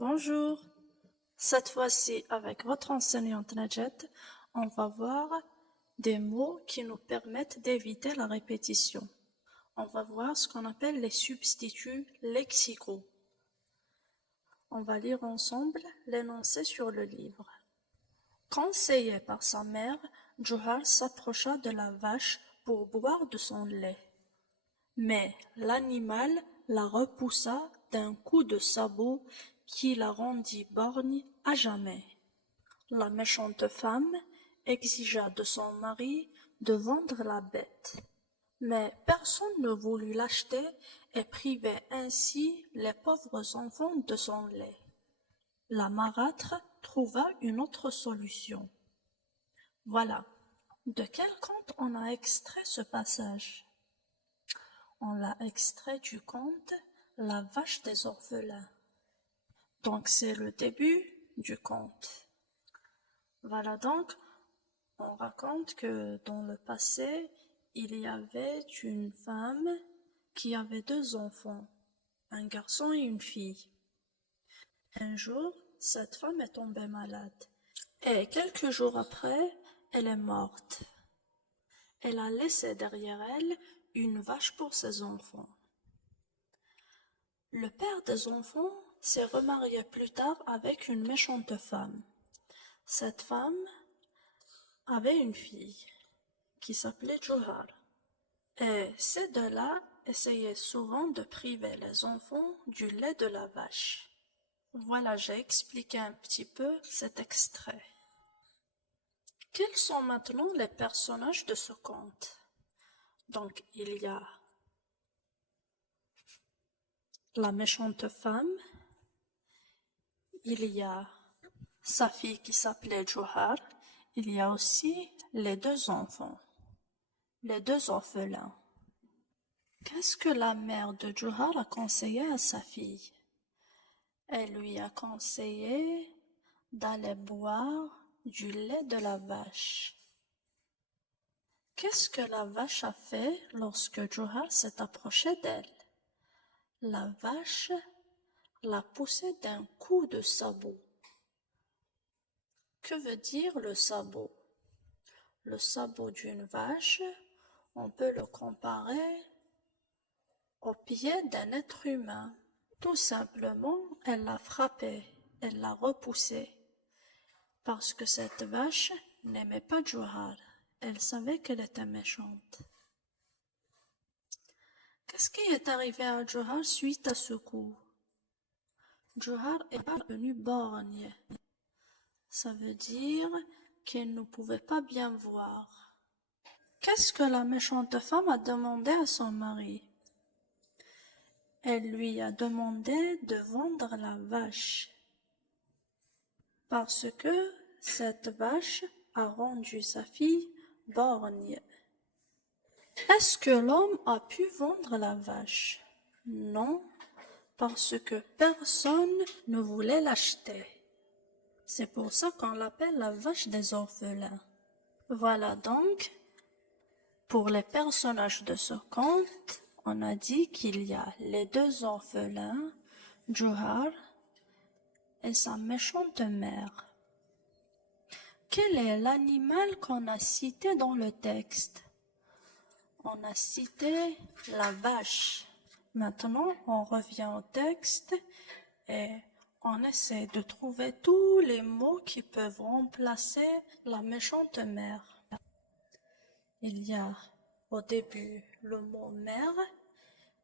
Bonjour, cette fois-ci avec votre enseignante Najet, on va voir des mots qui nous permettent d'éviter la répétition. On va voir ce qu'on appelle les substituts lexicaux. On va lire ensemble l'énoncé sur le livre. Conseillé par sa mère, Johar s'approcha de la vache pour boire de son lait. Mais l'animal la repoussa d'un coup de sabot qui la rendit borgne à jamais. La méchante femme exigea de son mari de vendre la bête. Mais personne ne voulut l'acheter et privait ainsi les pauvres enfants de son lait. La marâtre trouva une autre solution. Voilà. De quel conte on a extrait ce passage? On l'a extrait du conte La vache des orphelins. Donc c'est le début du conte. Voilà, donc on raconte que dans le passé, il y avait une femme qui avait deux enfants, un garçon et une fille. Un jour, cette femme est tombée malade et quelques jours après, elle est morte. Elle a laissé derrière elle une vache pour ses enfants. Le père des enfants s'est remarié plus tard avec une méchante femme. Cette femme avait une fille qui s'appelait Johar. Et ces deux-là essayaient souvent de priver les enfants du lait de la vache. Voilà, j'ai expliqué un petit peu cet extrait. Quels sont maintenant les personnages de ce conte? Donc, il y a la méchante femme, il y a sa fille qui s'appelait Johar, il y a aussi les deux enfants, les deux orphelins. Qu'est-ce que la mère de Johar a conseillé à sa fille? Elle lui a conseillé d'aller boire du lait de la vache. Qu'est-ce que la vache a fait lorsque Johar s'est approché d'elle? La vache l'a poussé d'un coup de sabot. Que veut dire le sabot? Le sabot d'une vache, on peut le comparer au pied d'un être humain. Tout simplement, elle l'a frappé, elle l'a repoussé, parce que cette vache n'aimait pas Johar. Elle savait qu'elle était méchante. Qu'est-ce qui est arrivé à Johar suite à ce coup? Johar est devenu borgne. Ça veut dire qu'elle ne pouvait pas bien voir. Qu'est-ce que la méchante femme a demandé à son mari? Elle lui a demandé de vendre la vache, parce que cette vache a rendu sa fille borgne. Est-ce que l'homme a pu vendre la vache? Non, parce que personne ne voulait l'acheter. C'est pour ça qu'on l'appelle la vache des orphelins. Voilà donc, pour les personnages de ce conte, on a dit qu'il y a les deux orphelins, Johar et sa méchante mère. Quel est l'animal qu'on a cité dans le texte? On a cité la vache. Maintenant, on revient au texte et on essaie de trouver tous les mots qui peuvent remplacer la méchante mère. Il y a au début le mot mère,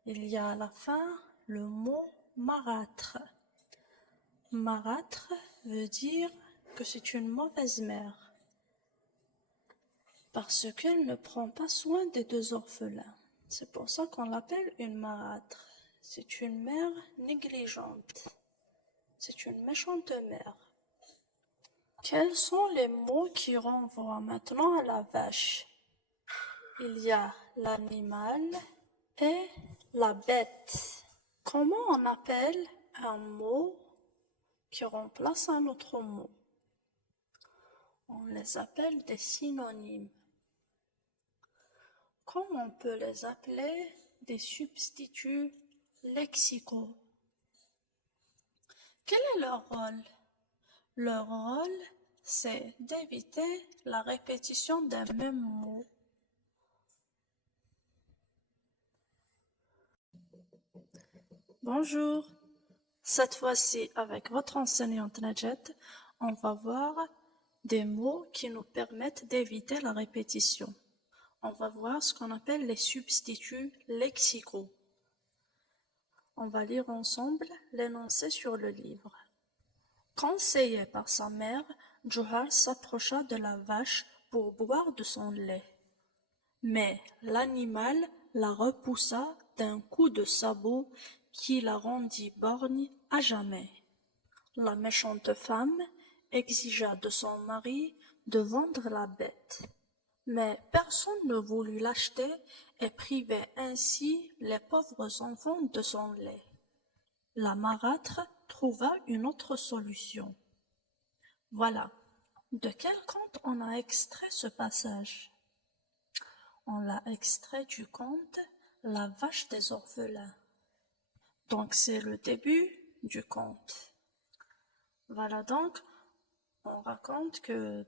il y a à la fin le mot marâtre. Marâtre veut dire que c'est une mauvaise mère, parce qu'elle ne prend pas soin des deux orphelins. C'est pour ça qu'on l'appelle une marâtre. C'est une mère négligente. C'est une méchante mère. Quels sont les mots qui renvoient maintenant à la vache? Il y a l'animal et la bête. Comment on appelle un mot qui remplace un autre mot? On les appelle des synonymes. Comment on peut les appeler des substituts lexicaux? Quel est leur rôle? Leur rôle, c'est d'éviter la répétition d'un même mot. Bonjour, cette fois-ci avec votre enseignante Najet, on va voir des mots qui nous permettent d'éviter la répétition. On va voir ce qu'on appelle les substituts lexicaux. On va lire ensemble l'énoncé sur le livre. Conseillé par sa mère, Johar s'approcha de la vache pour boire de son lait. Mais l'animal la repoussa d'un coup de sabot qui la rendit borgne à jamais. La méchante femme exigea de son mari de vendre la bête. Mais personne ne voulut l'acheter et privait ainsi les pauvres enfants de son lait. La marâtre trouva une autre solution. Voilà. De quel conte on a extrait ce passage? On l'a extrait du conte La vache des orphelins. Donc c'est le début du conte. Voilà, donc on raconte que